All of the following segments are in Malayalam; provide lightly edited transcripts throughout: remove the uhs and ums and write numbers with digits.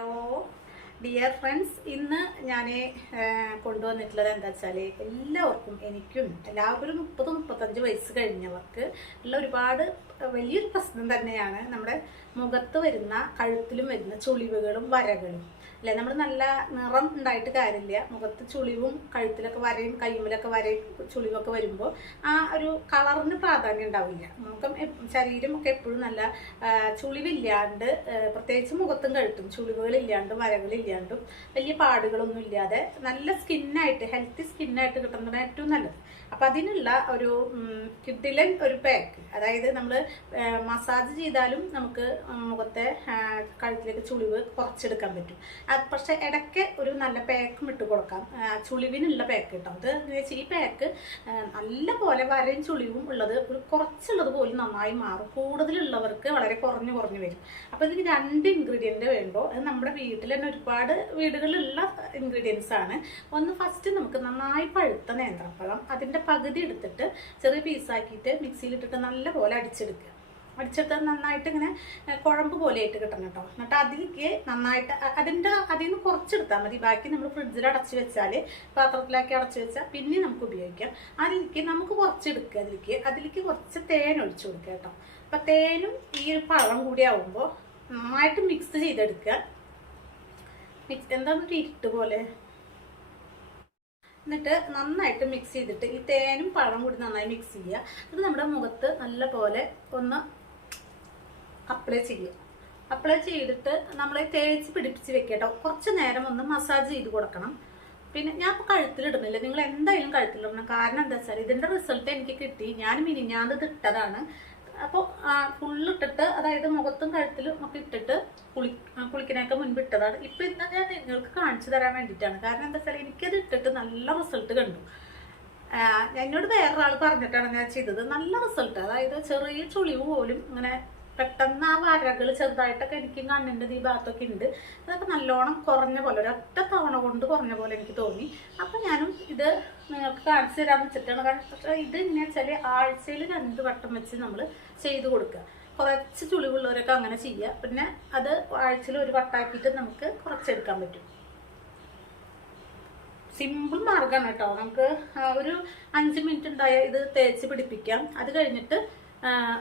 ഹലോ ഡിയർ ഫ്രണ്ട്സ്, ഇന്ന് ഞാൻ കൊണ്ടുവന്നിട്ടുള്ളത് എന്താ വെച്ചാൽ എല്ലാവർക്കും എനിക്കും എല്ലാവർക്കും 30-35 വയസ്സ് കഴിഞ്ഞവർക്ക് ഉള്ള ഒരുപാട് വലിയൊരു പ്രശ്നം തന്നെയാണ് നമ്മുടെ മുഖത്ത് വരുന്ന കഴുത്തിലും വരുന്ന ചുളിവുകളും വരകളും അല്ലെ. നമ്മൾ നല്ല നിറം ഉണ്ടായിട്ട് കാര്യമില്ല, മുഖത്ത് ചുളിവും കഴുത്തിലൊക്കെ വരയും കയ്യുമ്മിലൊക്കെ വരയും ചുളിവൊക്കെ വരുമ്പോൾ ആ ഒരു കളറിന് പ്രാധാന്യം ഉണ്ടാവില്ല. മുഖം ശരീരമൊക്കെ എപ്പോഴും നല്ല ചുളിവില്ലാണ്ട്, പ്രത്യേകിച്ച് മുഖത്തും കഴുത്തും ചുളിവുകളില്ലാണ്ടും വരകളില്ലാണ്ടും വലിയ പാടുകളൊന്നും ഇല്ലാതെ നല്ല സ്കിന്നായിട്ട് ഹെൽത്തി സ്കിന്നായിട്ട് കിട്ടുന്നതാണ് ഏറ്റവും നല്ലത്. അപ്പം അതിനുള്ള ഒരു കിഡിലൻ ഒരു പാക്ക്, അതായത് നമ്മൾ മസാജ് ചെയ്താലും നമുക്ക് മുഖത്തെ കഴുത്തിലേക്ക് ചുളിവ് കുറച്ചെടുക്കാൻ പറ്റും. പക്ഷെ ഇടയ്ക്ക് ഒരു നല്ല പാക്കും ഇട്ട് കൊടുക്കാം, ചുളിവിനുള്ള പാക്ക് കിട്ടും. അത് എന്ന് വെച്ചാൽ ഈ പാക്ക് നല്ല പോലെ വരയും ചുളിവും ഉള്ളത് ഒരു കുറച്ചുള്ളത് പോലും നന്നായി മാറും, കൂടുതലുള്ളവർക്ക് വളരെ കുറഞ്ഞു വരും. അപ്പോൾ ഇതിന് 2 ഇൻഗ്രീഡിയൻറ്റ് വേണ്ടോ. അത് നമ്മുടെ വീട്ടിൽ തന്നെ ഒരുപാട് വീടുകളിലുള്ള ഇൻഗ്രീഡിയൻസ് ആണ്. ഒന്ന്, ഫസ്റ്റ് നമുക്ക് നന്നായി പഴുത്ത നേന്ത്രപ്പഴം അതിൻ്റെ പകുതി എടുത്തിട്ട് ചെറിയ പീസാക്കിയിട്ട് മിക്സിയിലിട്ടിട്ട് നല്ല പോലെ അടിച്ചെടുത്ത് നന്നായിട്ട് ഇങ്ങനെ കുഴമ്പ് പോലെയായിട്ട് കിട്ടണം കേട്ടോ. എന്നിട്ട് അതിലേക്ക് നന്നായിട്ട് അതിൽ നിന്ന് കുറച്ചെടുത്താൽ മതി. ബാക്കി നമ്മൾ ഫ്രിഡ്ജിൽ അടച്ചു വെച്ചാൽ, പാത്രത്തിലാക്കി അടച്ചു വെച്ചാൽ പിന്നെ നമുക്ക് ഉപയോഗിക്കാം. അതിലേക്ക് നമുക്ക് കുറച്ചെടുക്കുക, അതിലേക്ക് കുറച്ച് തേൻ ഒഴിച്ചു കൊടുക്കുക കേട്ടോ. അപ്പം തേനും ഈ ഒരു പഴം കൂടി ആവുമ്പോൾ നന്നായിട്ട് മിക്സ് ചെയ്തെടുക്കുക. എന്താണെന്നൊരു ഇരുട്ട് പോലെ. എന്നിട്ട് നന്നായിട്ട് മിക്സ് ചെയ്തിട്ട് ഈ തേനും പഴം കൂടി നന്നായി മിക്സ് ചെയ്യുക. അത് നമ്മുടെ മുഖത്ത് നല്ല പോലെ ഒന്ന് അപ്ലൈ ചെയ്തിട്ട് നമ്മൾ തേച്ച് പിടിപ്പിച്ച് വെക്കുക കേട്ടോ. കുറച്ച് നേരം ഒന്ന് മസാജ് ചെയ്ത് കൊടുക്കണം. പിന്നെ ഞാൻ ഇപ്പോൾ കഴുത്തിലിടുന്നില്ല, നിങ്ങൾ എന്തായാലും കഴുത്തിലിടണം. കാരണം എന്താ വെച്ചാൽ ഇതിൻ്റെ റിസൾട്ട് എനിക്ക് കിട്ടി. ഞാൻ മിനിഞ്ഞാന്നത് ഇട്ടതാണ്. അപ്പോൾ ഫുള്ളിട്ടിട്ട്, അതായത് മുഖത്തും കഴുത്തിലും ഒക്കെ ഇട്ടിട്ട് കുളിക്കാനൊക്കെ മുൻപ് ഇട്ടതാണ്. ഇപ്പം ഇന്ന് ഞാൻ നിങ്ങൾക്ക് കാണിച്ചു തരാൻ വേണ്ടിയിട്ടാണ്. കാരണം എന്താ വെച്ചാൽ എനിക്കത് ഇട്ടിട്ട് നല്ല റിസൾട്ട് കണ്ടു. എന്നോട് വേറൊരാൾ പറഞ്ഞിട്ടാണ് ഞാൻ ചെയ്തത്. നല്ല റിസൾട്ട്, അതായത് ചെറിയ ചുളിവ് പോലും ഇങ്ങനെ പെട്ടെന്ന് ആ വരകൾ ചെറുതായിട്ടൊക്കെ എനിക്ക് കണ്ണിൻ്റെ ഈ ഭാഗത്തൊക്കെ ഉണ്ട്. അതൊക്കെ നല്ലോണം കുറഞ്ഞ പോലെ, ഒരൊറ്റ തവണ കൊണ്ട് കുറഞ്ഞ പോലെ എനിക്ക് തോന്നി. അപ്പം ഞാനും ഇത് നിങ്ങൾക്ക് കാണിച്ചു തരാമെന്ന് വെച്ചിട്ടാണ്. പക്ഷേ ഇത് എങ്ങനെ വെച്ചാൽ ആഴ്ചയിൽ 2 വട്ടം വെച്ച് നമ്മൾ ചെയ്ത് കൊടുക്കുക. കുറച്ച് ചുളിവുള്ളവരൊക്കെ അങ്ങനെ ചെയ്യുക. പിന്നെ അത് ആഴ്ചയിൽ 1 വട്ടമാക്കിയിട്ട് നമുക്ക് കുറച്ചെടുക്കാൻ പറ്റും. സിമ്പിൾ മാർഗ്ഗമാണ് കേട്ടോ. നമുക്ക് ഒരു 5 മിനിറ്റ് ഉണ്ടായാൽ ഇത് തേച്ച് പിടിപ്പിക്കാം. അത് കഴിഞ്ഞിട്ട്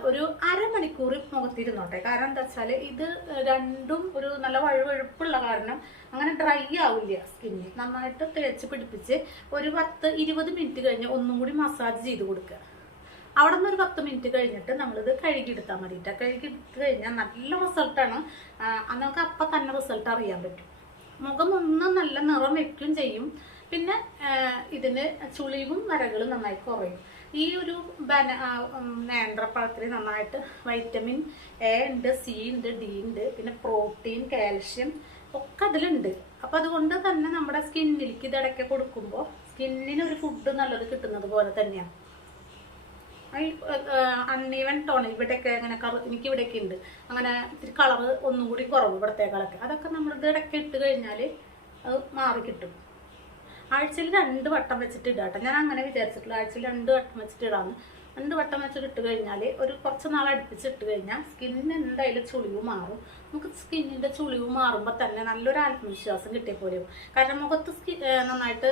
ഒരു അരമണിക്കൂർ മുഖത്തിരുന്നോട്ടെ. കാരണം എന്താ വെച്ചാൽ ഇത് രണ്ടും ഒരു നല്ല വഴുവഴുപ്പുള്ള കാരണം അങ്ങനെ ഡ്രൈ ആവില്ല സ്കിന്ന്. നന്നായിട്ട് തേച്ച് പിടിപ്പിച്ച് ഒരു 10-20 മിനിറ്റ് കഴിഞ്ഞ് ഒന്നും കൂടി മസാജ് ചെയ്ത് കൊടുക്കുക. അവിടെ നിന്ന് ഒരു 10 മിനിറ്റ് കഴിഞ്ഞിട്ട് നമ്മളിത് കഴുകിയെടുത്താൽ മതിയിട്ട്. കഴുകിയെടുത്ത് കഴിഞ്ഞാൽ നല്ല റിസൾട്ടാണ്. നമുക്ക് അപ്പം തന്നെ റിസൾട്ട് അറിയാൻ പറ്റും. മുഖം ഒന്നും നല്ല നിറം വയ്ക്കുകയും ചെയ്യും. പിന്നെ ഇതിന് ചുളിവും വരകളും നന്നായി കുറയും. ഈ ഒരു നേന്ത്രപ്പഴത്തിൽ നന്നായിട്ട് വൈറ്റമിൻ എ ഉണ്ട്, സി ഉണ്ട്, ഡി ഉണ്ട്, പിന്നെ പ്രോട്ടീൻ, കാൽഷ്യം ഒക്കെ അതിലുണ്ട്. അപ്പം അതുകൊണ്ട് തന്നെ നമ്മുടെ സ്കിന്നിലേക്ക് ഇതടക്കെ കൊടുക്കുമ്പോൾ സ്കിന്നിനൊരു ഫുഡ് നല്ലത് കിട്ടുന്നത് പോലെ തന്നെയാണ്. അൺഈവൻ ടോൺ ഇവിടെയൊക്കെ അങ്ങനെ എനിക്കിവിടെയൊക്കെ ഉണ്ട് അങ്ങനെ ഇത്തിരി കളറ് ഒന്നും കൂടി കുറവ് ഇവിടത്തേക്കാളൊക്കെ. അതൊക്കെ നമ്മളിത് ഇടയ്ക്ക് ഇട്ട് കഴിഞ്ഞാൽ അത് മാറി കിട്ടും. ആഴ്ചയിൽ 2 വട്ടം വെച്ചിട്ട് ഇടാം കേട്ടോ. ഞാൻ അങ്ങനെ വിചാരിച്ചിട്ടുള്ള ആഴ്ചയിൽ 2 വട്ടം വെച്ചിട്ട് ഇടാമെന്ന്. 2 വട്ടം വെച്ചിട്ട് ഇട്ട് കഴിഞ്ഞാൽ ഒരു കുറച്ച് നാൾ അടുപ്പിച്ചിട്ട് കഴിഞ്ഞാൽ സ്കിന്നിന് എന്തായാലും ചുളിവ് മാറും. നമുക്ക് സ്കിന്നിൻ്റെ ചുളിവ് മാറുമ്പോൾ തന്നെ നല്ലൊരു ആത്മവിശ്വാസം കിട്ടിയ പോലെയും. കാരണം മുഖത്ത് നന്നായിട്ട്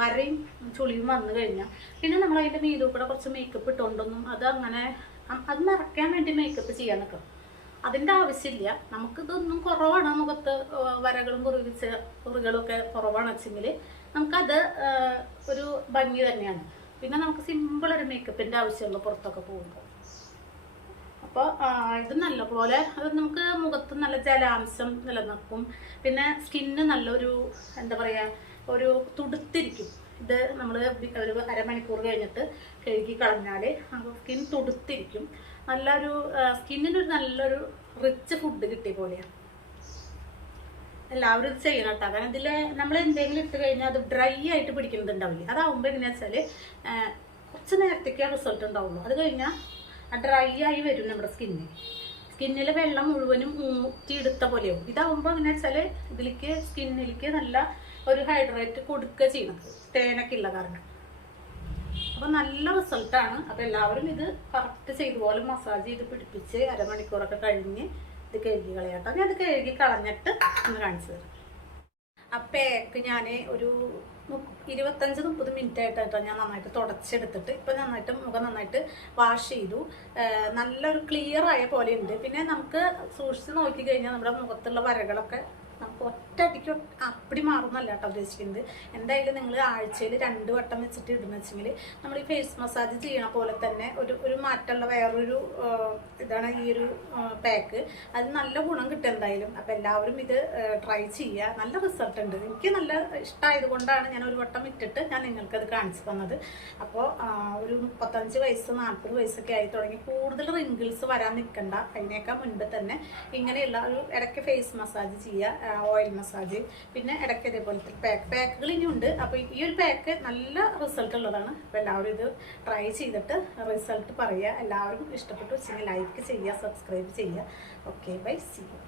വരയും ചുളിവും വന്നു കഴിഞ്ഞാൽ പിന്നെ നമ്മൾ അതിൻ്റെ മീതു കൂടെ കുറച്ച് മേക്കപ്പ് ഇട്ടുകൊണ്ടൊന്നും അത് മറക്കാൻ വേണ്ടി മേക്കപ്പ് ചെയ്യാൻ നിൽക്കും. അതിൻ്റെ ആവശ്യമില്ല. നമുക്കിതൊന്നും കുറവാണ്, മുഖത്ത് വരകളും കുറികളും ഒക്കെ കുറവാണ് വെച്ചെങ്കിൽ നമുക്കത് ഒരു ഭംഗി തന്നെയാണ്. പിന്നെ നമുക്ക് സിമ്പിളൊരു മേക്കപ്പിൻ്റെ ആവശ്യമുള്ളൂ പുറത്തൊക്കെ പോകുമ്പോൾ. അപ്പോൾ ഇത് നല്ലപോലെ അത് നമുക്ക് മുഖത്ത് നല്ല ജലാംശം നിലനിൽക്കും. പിന്നെ സ്കിന്ന് നല്ലൊരു എന്താ പറയുക, ഒരു തുടുത്തിരിക്കും. ഇത് നമ്മൾ ഒരു അരമണിക്കൂർ കഴിഞ്ഞിട്ട് കഴുകി കളഞ്ഞാൽ സ്കിൻ തുടുത്തിരിക്കും. നല്ലൊരു സ്കിന്നിനൊരു നല്ലൊരു റിച്ച് ഫുഡ് കിട്ടിയ പോലെയാണ്. എല്ലാവരും ഇത് ചെയ്യണം കേട്ടോ. കാരണം ഇതിൽ നമ്മൾ എന്തെങ്കിലും ഇട്ട് കഴിഞ്ഞാൽ അത് ഡ്രൈ ആയിട്ട് പിടിക്കുന്നുണ്ടാവില്ല. അതാവുമ്പോൾ എങ്ങനെയാണെന്ന് വെച്ചാൽ കുറച്ച് നേരത്തേക്ക് റിസൾട്ട് ഉണ്ടാവുള്ളൂ. അത് കഴിഞ്ഞാൽ ഡ്രൈ ആയി വരും നമ്മുടെ സ്കിന്നിൽ വെള്ളം മുഴുവനും ഊറ്റിയെടുത്ത പോലെയാവും. ഇതാവുമ്പോൾ എങ്ങനെയാ വെച്ചാൽ ഇതിലേക്ക് സ്കിന്നിലേക്ക് നല്ല ഒരു ഹൈഡ്രേറ്റ് കൊടുക്കുക ചെയ്യണത്, തേനൊക്കെ ഉള്ള കാരണം. അപ്പോൾ നല്ല റിസൾട്ടാണ്. അപ്പോൾ എല്ലാവരും ഇത് കറക്റ്റ് ചെയ്തുപോലെ മസാജ് ചെയ്ത് പിടിപ്പിച്ച് അരമണിക്കൂറൊക്കെ കഴിഞ്ഞ് ഇത് കഴുകി കളയാട്ടോ. ഞാൻ അത് കഴുകി കളഞ്ഞിട്ട് ഒന്ന് കാണിച്ചു തരാം. ആ പാക്ക് ഞാൻ ഒരു 25-30 മിനിറ്റ് ആയിട്ടോ ഞാൻ നന്നായിട്ട് തുടച്ചെടുത്തിട്ട് ഇപ്പം നന്നായിട്ട് മുഖം നന്നായിട്ട് വാഷ് ചെയ്തു. നല്ലൊരു ക്ലിയർ ആയ പോലെ ഉണ്ട്. പിന്നെ നമുക്ക് സൂക്ഷിച്ച് നോക്കി കഴിഞ്ഞാൽ നമ്മുടെ മുഖത്തുള്ള വരകളൊക്കെ നമുക്ക് ഒറ്റയടിക്ക് അപ്പടി മാറുന്നല്ല കേട്ടോ ഉദ്ദേശിക്കുന്നത്. എന്തായാലും നിങ്ങൾ ആഴ്ചയിൽ 2 വട്ടം വെച്ചിട്ട് ഇടുന്ന വെച്ചെങ്കിൽ നമ്മൾ ഈ ഫേസ് മസാജ് ചെയ്യണ പോലെ തന്നെ ഒരു മാറ്റമുള്ള വേറൊരു ഇതാണ് ഈ ഒരു പാക്ക്. അത് നല്ല ഗുണം കിട്ടും എന്തായാലും. അപ്പം എല്ലാവരും ഇത് ട്രൈ ചെയ്യുക. നല്ല റിസൾട്ട് ഉണ്ട്. എനിക്ക് നല്ല ഇഷ്ടമായത് കൊണ്ടാണ് ഞാൻ ഒരു വട്ടം ഇട്ടിട്ട് ഞാൻ നിങ്ങൾക്കത് കാണിച്ചു തന്നത്. അപ്പോൾ ഒരു 35 വയസ്സ് 40 വയസ്സൊക്കെ ആയി തുടങ്ങി കൂടുതൽ റിങ്കിൾസ് വരാൻ നിൽക്കണ്ട. അതിനേക്കാൾ മുൻപ് തന്നെ ഇങ്ങനെയുള്ള ഒരു ഇടയ്ക്ക് ഫേസ് മസാജ് ചെയ്യുക, ഓയിൽ മസാജ്, പിന്നെ ഇടയ്ക്ക് ഇതേപോലത്തെ പാക്കുകൾ ഇനിയുണ്ട്. അപ്പോൾ ഈ ഒരു പാക്ക് നല്ല റിസൾട്ട് ഉള്ളതാണ്. അപ്പോൾ എല്ലാവരും ഇത് ട്രൈ ചെയ്തിട്ട് റിസൾട്ട് പറയുക. എല്ലാവരും ഇഷ്ടപ്പെട്ടു വെച്ചെങ്കിൽ ലൈക്ക് ചെയ്യുക, സബ്സ്ക്രൈബ് ചെയ്യുക. Okay, bye, see U.